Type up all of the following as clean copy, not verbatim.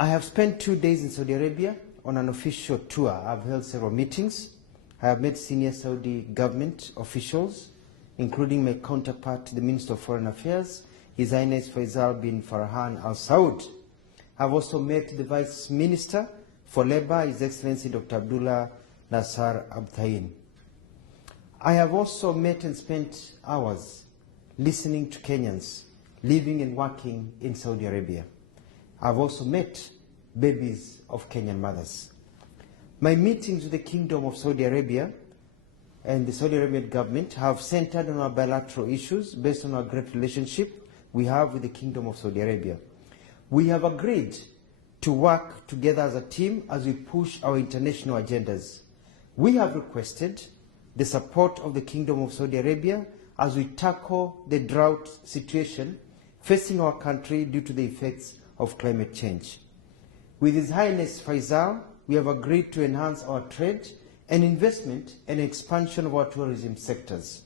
I have spent 2 days in Saudi Arabia on an official tour. I've held several meetings. I have met senior Saudi government officials, including my counterpart, the Minister of Foreign Affairs, His Highness Faisal bin Farhan Al Saud. I've also met the Vice Minister for Labour, His Excellency Dr. Abdullah Nasser Abtain. I have also met and spent hours listening to Kenyans living and working in Saudi Arabia. I've also met babies of Kenyan mothers. My meetings with the Kingdom of Saudi Arabia and the Saudi Arabian government have centered on our bilateral issues based on our great relationship we have with the Kingdom of Saudi Arabia. We have agreed to work together as a team as we push our international agendas. We have requested the support of the Kingdom of Saudi Arabia as we tackle the drought situation facing our country due to the effects of climate change. With His Highness Faisal, we have agreed to enhance our trade and investment and expansion of our tourism sectors.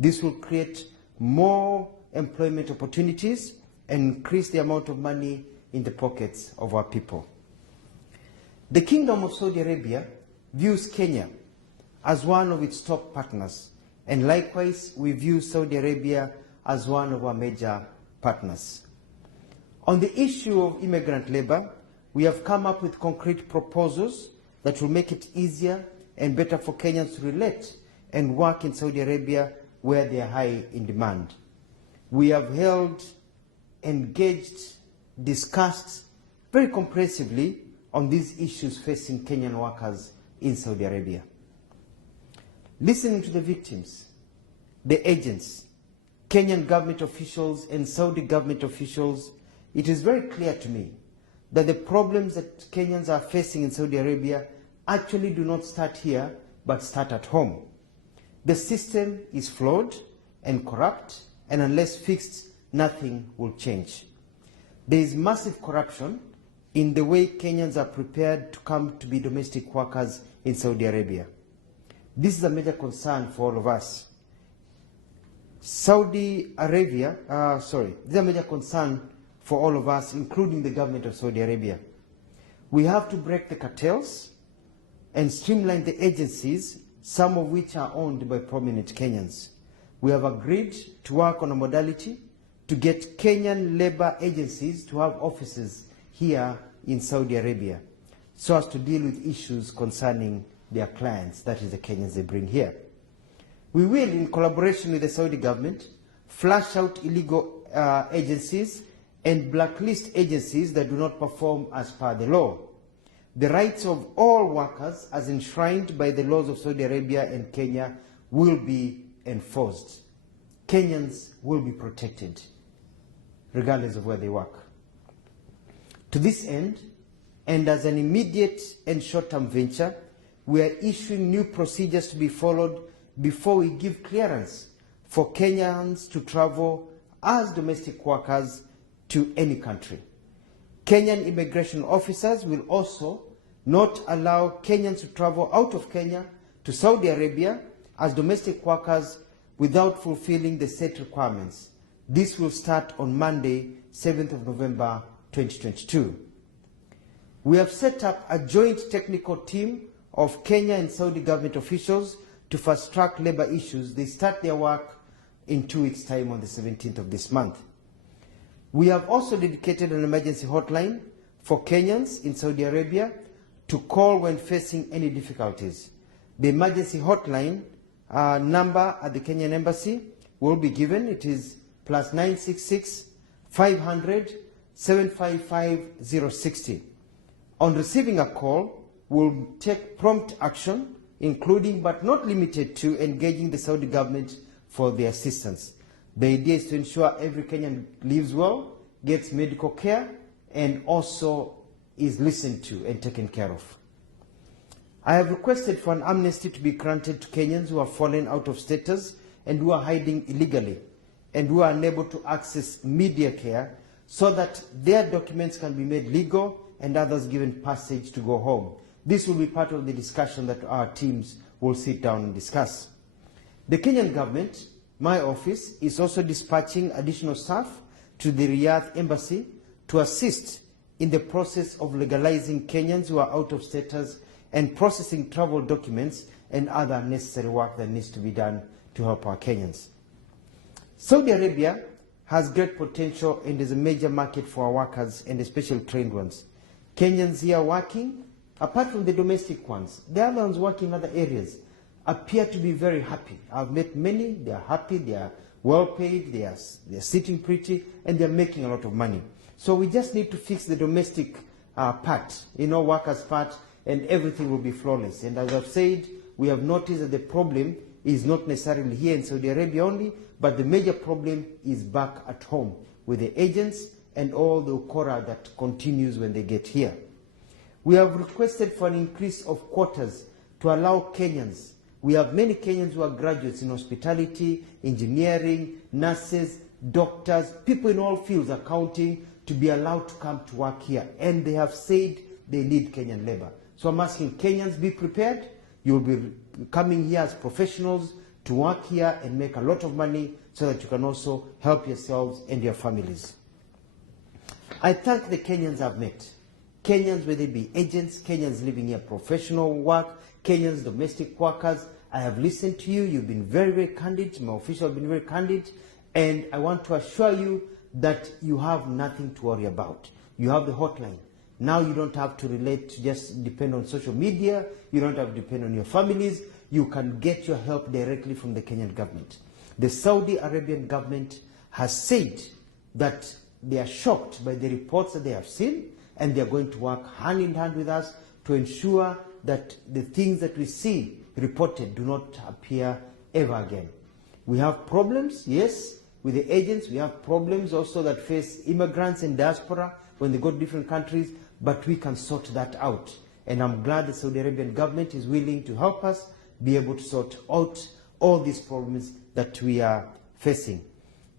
This will create more employment opportunities and increase the amount of money in the pockets of our people. The Kingdom of Saudi Arabia views Kenya as one of its top partners, and likewise we view Saudi Arabia as one of our major partners. On the issue of immigrant labor, we have come up with concrete proposals that will make it easier and better for Kenyans to relate and work in Saudi Arabia where they are high in demand. We have held, engaged, discussed very comprehensively on these issues facing Kenyan workers in Saudi Arabia. Listening to the victims, the agents, Kenyan government officials and Saudi government officials, it is very clear to me that the problems that Kenyans are facing in Saudi Arabia actually do not start here, but start at home. The system is flawed and corrupt, and unless fixed, nothing will change. There is massive corruption in the way Kenyans are prepared to come to be domestic workers in Saudi Arabia. This is a major concern for all of us. This is a major concern for all of us, including the government of Saudi Arabia. We have to break the cartels and streamline the agencies, some of which are owned by prominent Kenyans. We have agreed to work on a modality to get Kenyan labor agencies to have offices here in Saudi Arabia so as to deal with issues concerning their clients, that is the Kenyans they bring here. We will, in collaboration with the Saudi government, flush out illegal agencies and blacklist agencies that do not perform as per the law. The rights of all workers, as enshrined by the laws of Saudi Arabia and Kenya, will be enforced. Kenyans will be protected, regardless of where they work. To this end, and as an immediate and short-term venture, we are issuing new procedures to be followed before we give clearance for Kenyans to travel as domestic workers to any country. Kenyan immigration officers will also not allow Kenyans to travel out of Kenya to Saudi Arabia as domestic workers without fulfilling the set requirements. This will start on Monday, 7th of November, 2022. We have set up a joint technical team of Kenya and Saudi government officials to fast-track labor issues. They start their work in 2 weeks' time on the 17th of this month. We have also dedicated an emergency hotline for Kenyans in Saudi Arabia to call when facing any difficulties. The emergency hotline number at the Kenyan Embassy will be given. It is +966 500 755 060. On receiving a call, we'll take prompt action, including but not limited to engaging the Saudi government for the assistance. The idea is to ensure every Kenyan lives well, gets medical care, and also is listened to and taken care of. I have requested for an amnesty to be granted to Kenyans who have fallen out of status and who are hiding illegally and who are unable to access media care so that their documents can be made legal and others given passage to go home. This will be part of the discussion that our teams will sit down and discuss. The Kenyan government, my office, is also dispatching additional staff to the Riyadh embassy to assist in the process of legalizing Kenyans who are out of status and processing travel documents and other necessary work that needs to be done to help our Kenyans. Saudi Arabia has great potential and is a major market for our workers, and especially trained ones. Kenyans here working, apart from the domestic ones, the other ones working in other areas, appear to be very happy. I've met many, they are happy, they are well paid, they are sitting pretty, and they're making a lot of money. So we just need to fix the domestic part, workers' part, and everything will be flawless. And as I've said, we have noticed that the problem is not necessarily here in Saudi Arabia only, but the major problem is back at home with the agents and all the ukora that continues when they get here. We have requested for an increase of quotas to allow Kenyans. We have many Kenyans who are graduates in hospitality, engineering, nurses, doctors, people in all fields, accounting, to be allowed to come to work here. And they have said they need Kenyan labor. So I'm asking Kenyans, be prepared. You'll be coming here as professionals to work here and make a lot of money so that you can also help yourselves and your families. I thank the Kenyans I've met. Kenyans, whether they be agents, Kenyans living here, professional work, Kenyans, domestic workers. I have listened to you. You've been very, very candid. My officials have been very candid. And I want to assure you that you have nothing to worry about. You have the hotline. Now you don't have to relate to just depend on social media. You don't have to depend on your families. You can get your help directly from the Kenyan government. The Saudi Arabian government has said that they are shocked by the reports that they have seen, and they are going to work hand in hand with us to ensure that the things that we see reported do not appear ever again. We have problems, yes, with the agents. We have problems also that face immigrants and diaspora when they go to different countries, but we can sort that out. And I'm glad the Saudi Arabian government is willing to help us be able to sort out all these problems that we are facing.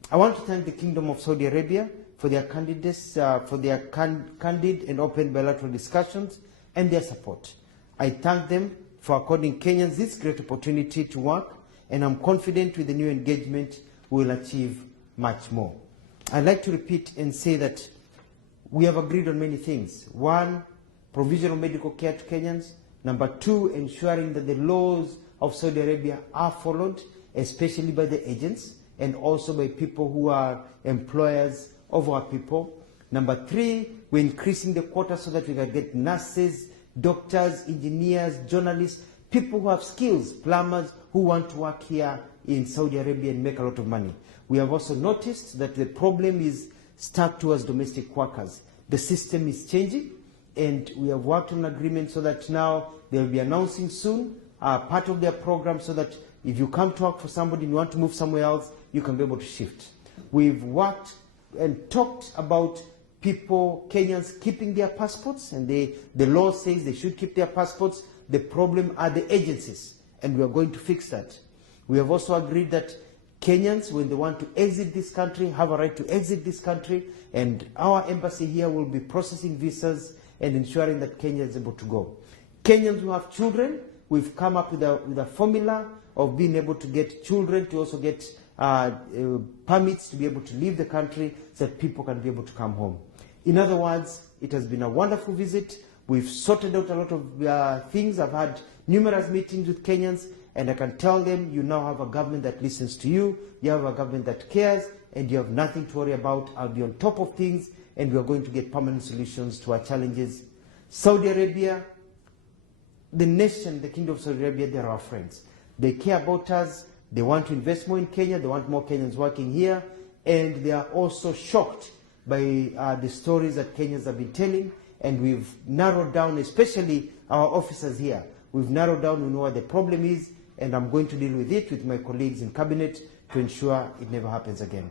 I want to thank the Kingdom of Saudi Arabia for their candidates, for their candid and open bilateral discussions and their support. I thank them for according Kenyans this great opportunity to work, and I'm confident with the new engagement we will achieve much more. I'd like to repeat and say that we have agreed on many things. One, provision of medical care to Kenyans. Number two, ensuring that the laws of Saudi Arabia are followed, especially by the agents and also by people who are employers of our people. Number three, we're increasing the quota so that we can get nurses, doctors, engineers, journalists, people who have skills, plumbers who want to work here in Saudi Arabia and make a lot of money. We have also noticed that the problem is stuck towards domestic workers. The system is changing, and we have worked on an agreement so that now they'll be announcing soon part of their program so that if you come to work for somebody and you want to move somewhere else, you can be able to shift. We've worked and talked about people, Kenyans, keeping their passports, and the law says they should keep their passports. The problem are the agencies, and we are going to fix that. We have also agreed that Kenyans, when they want to exit this country, have a right to exit this country, and our embassy here will be processing visas and ensuring that Kenya is able to go. Kenyans who have children, we've come up with a formula of being able to get children to also get permits to be able to leave the country so that people can be able to come home. In other words, it has been a wonderful visit. We've sorted out a lot of things. I've had numerous meetings with Kenyans, and I can tell them you now have a government that listens to you, you have a government that cares, and you have nothing to worry about. I'll be on top of things, and we are going to get permanent solutions to our challenges. Saudi Arabia, the nation, the Kingdom of Saudi Arabia, they're our friends. They care about us. They want to invest more in Kenya. They want more Kenyans working here. And they are also shocked by the stories that Kenyans have been telling. And we've narrowed down, especially our officers here. We've narrowed down, we know what the problem is, and I'm going to deal with it with my colleagues in cabinet to ensure it never happens again.